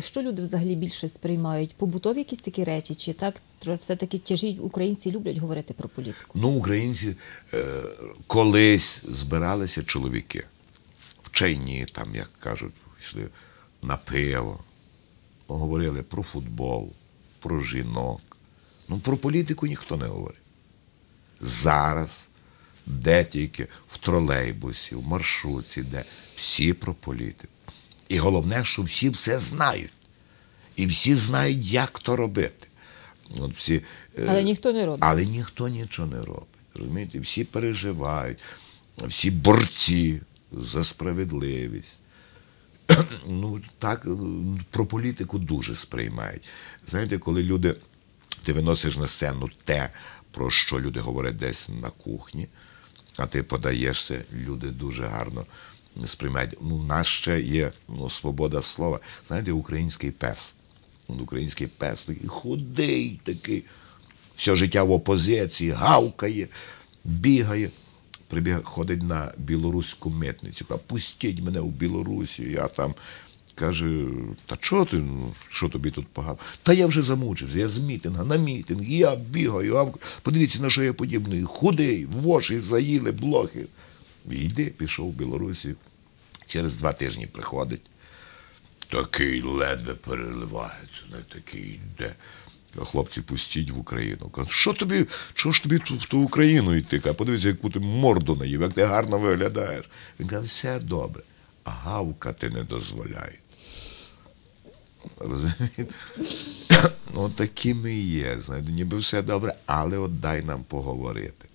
Що люди взагалі більше сприймають? Побутові якісь такі речі, чи так все-таки тяжі українці люблять говорити про політику? Ну, українці е, колись збиралися чоловіки в чайні, там, як кажуть, йшли на пиво, говорили про футбол, про жінок. Ну, про політику ніхто не говорить. Зараз, де тільки в тролейбусі, в маршрутці, де всі про політику. І головне, що всі все знають. І всі знають, як то робити. От всі, е, Але ніхто не робить. але ніхто нічого не робить. Розумієте, всі переживають, всі борці за справедливість. ну, так, е, про політику дуже сприймають. Знаєте, коли люди, ти виносиш на сцену те, про що люди говорять десь на кухні, а ти подаєш це, люди дуже гарно сприймають. Ну, в нас ще є ну, свобода слова. Знаєте, український пес. Український пес такий худий, такий, все життя в опозиції, гавкає, бігає. Прибігає, ходить на білоруську митницю. Каже, пустіть мене в Білорусі. Я там каже, та чого ти, ну, що тобі тут погано? Та я вже замучився, я з мітинга на мітинг, я бігаю, гавкаю. подивіться, на що я подібний. Худий, воші заїли, блохи. І йди, пішов в Білорусі. Через два тижні приходить. Такий ледве переливається, не такий йде. Хлопці, пустіть в Україну. Що тобі, що ж тобі в ту Україну йти? Каже, Подивися, яку ти морду наїв, як ти гарно виглядаєш. Він каже, все добре. А гавкати не дозволяє. Розумієте? Ну, такі ми є, знаєте, ніби все добре, але от дай нам поговорити.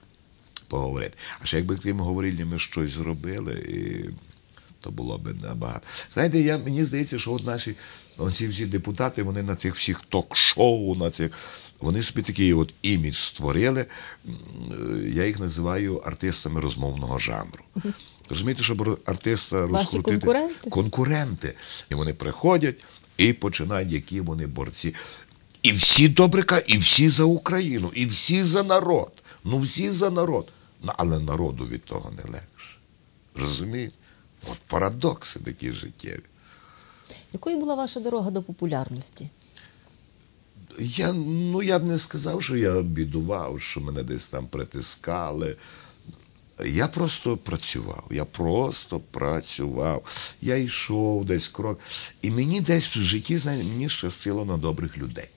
Поговорити. А ще якби крім говорильні ми щось зробили, і то було б набагато. Знаєте, я, мені здається, що от наші ці всі депутати, вони на цих всіх ток-шоу, на цих, вони собі такий от імідж створили. Я їх називаю артистами розмовного жанру. Розумієте, щоб артиста Ваші розкрутити конкуренти? конкуренти. І вони приходять і починають, які вони борці. І всі добре і всі за Україну, і всі за народ. Ну всі за народ. Ну, але народу від того не легше. Розумієте? От парадокси такі життєві. Якою була ваша дорога до популярності? Я, ну, я б не сказав, що я бідував, що мене десь там притискали. Я просто працював. Я просто працював. Я йшов десь крок. І мені десь в житті, знаєте, мені щастило на добрих людей.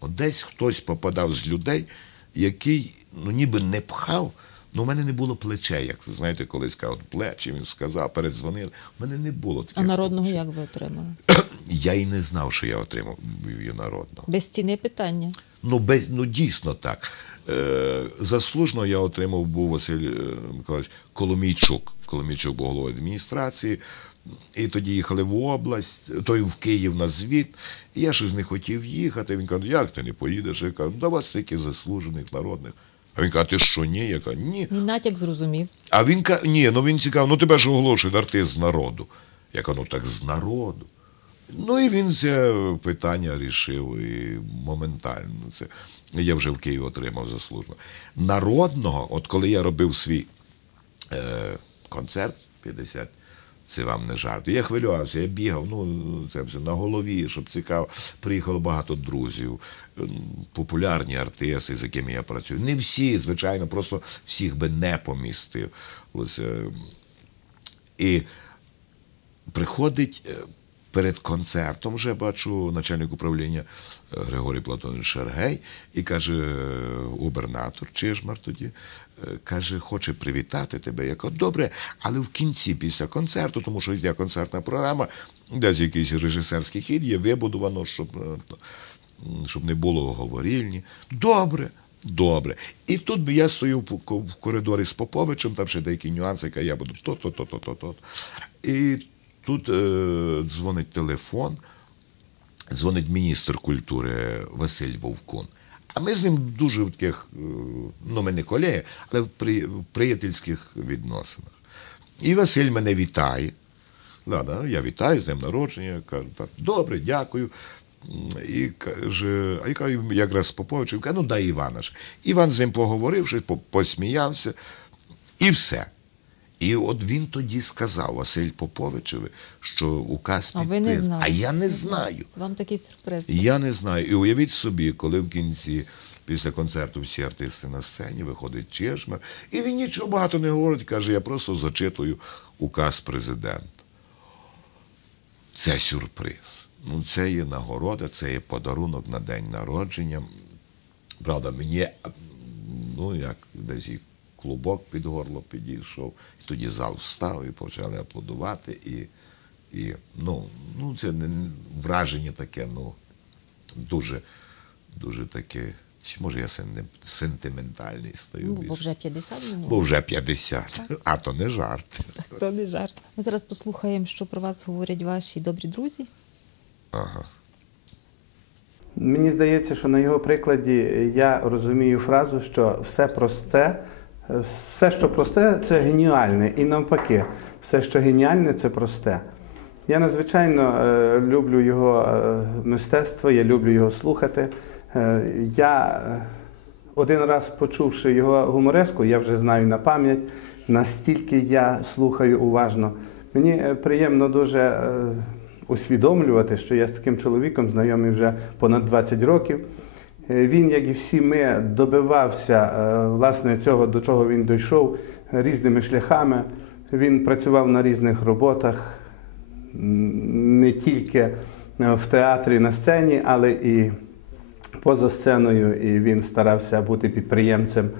От десь хтось попадав з людей, який ну, ніби не пхав, але в мене не було плечей, як знаєте, колись казав, плечі, він сказав, передзвонив. У мене не було таких. А народного плечей. як ви отримали? Я і не знав, що я отримав від народного. Без ціни питання. Ну, без, ну дійсно так. Е, заслужено я отримав був Василь е, Миколаївич Коломійчук. Коломійчук був головою адміністрації. І тоді їхали в область, той в Київ на звіт. І я щось не хотів їхати. Він каже, як ти не поїдеш? Я кажу, да вас стільки заслужених народних. А він каже, ти що, ні? Я кажу, ні. Мій натяк зрозумів. А він каже, ні, ну він цікав, ну тебе ж оголошують артист з народу. Я кажу, ну так з народу. Ну і він це питання рішив і моментально. Це я вже в Києві отримав заслужено. Народного, от коли я робив свій е, концерт 50, це вам не жарт. Я хвилювався, я бігав, ну це все на голові, щоб цікаво. Приїхало багато друзів, ем, популярні артисти, з якими я працюю. Не всі, звичайно, просто всіх би не помістив. І приходить е, перед концертом, вже бачу начальник управління е, Григорій Платонович Шергей, і каже е, губернатор Чижмар тоді, е, каже, хоче привітати тебе. Я кажу, добре, але в кінці після концерту, тому що йде концертна програма, десь якийсь режисерський хід є вибудовано, щоб, щоб не було говорільні. Добре. Добре. І тут би я стою в коридорі з Поповичем, там ще деякі нюанси, яка я буду то-то, то-то, то-то. І тут е, дзвонить телефон, дзвонить міністр культури Василь Вовкун. А ми з ним дуже в таких, е, ну ми не колеги, але в приятельських відносинах. І Василь мене вітає. Да, я вітаю з днем народження. Кажу, так, добре, дякую. І каже, а я кажу, якраз з Поповичем, каже, ну дай Івана ж. Іван з ним поговорив, щось посміявся, і все. І от він тоді сказав Василь Поповичеві, що указ А ви не знали. А я не знаю. Це вам такий сюрприз. Я не знаю. І уявіть собі, коли в кінці, після концерту, всі артисти на сцені, виходить Чешмер, і він нічого багато не говорить, каже, я просто зачитую указ президента. Це сюрприз. Ну, це є нагорода, це є подарунок на день народження. Правда, мені, ну, як десь і клубок під горло підійшов, і тоді зал встав і почали аплодувати. І, і ну, ну, це не, враження таке, ну, дуже, дуже таке. Чи може я сентиментальний стаю Ну, бо вже 50 минуло. Бо вже 50, а то не жарт. То не жарт. Ми зараз послухаємо, що про вас говорять ваші добрі друзі. Ага. Мені здається, що на його прикладі я розумію фразу, що все просте, все, що просте, це геніальне. І навпаки, все, що геніальне, це просте. Я надзвичайно е, люблю його е, мистецтво, я люблю його слухати. Е, я один раз почувши його гумореску, я вже знаю на пам'ять, настільки я слухаю уважно. Мені приємно дуже усвідомлювати, що я з таким чоловіком знайомий вже понад 20 років. Е, Він, як і всі ми, добивався е, власне цього, до чого він дійшов різними шляхами. Він працював на різних роботах, не тільки е, в театрі на сцені, але і поза сценою. І він старався бути підприємцем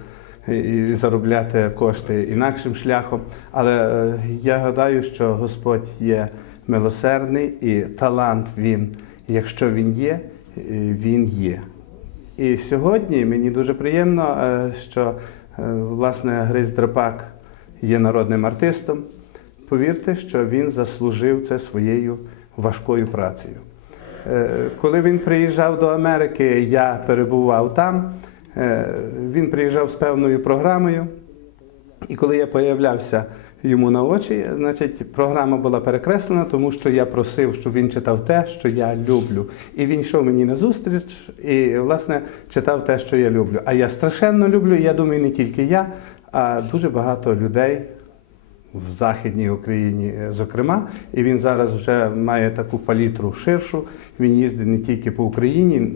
і заробляти кошти інакшим шляхом. Але я гадаю, що Господь є милосердний і талант він, якщо він є, він є. І сьогодні мені дуже приємно, е, що е, власне Гриць Драпак є народним артистом. Повірте, що він заслужив це своєю важкою працею. Е, Коли він приїжджав до Америки, я перебував там. Він приїжджав з певною програмою, і коли я появлявся йому на очі, значить, програма була перекреслена, тому що я просив, щоб він читав те, що я люблю. І він йшов мені на зустріч і, власне, читав те, що я люблю. А я страшенно люблю, я думаю, не тільки я, а дуже багато людей в Західній Україні, е, зокрема, і він зараз вже має таку палітру ширшу. Він їздить не тільки по Україні,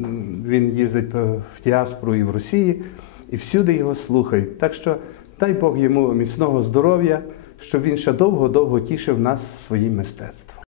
він їздить по- в діаспору і в Росії, і всюди його слухають. Так що дай Бог йому міцного здоров'я, щоб він ще довго-довго тішив нас своїм мистецтвом.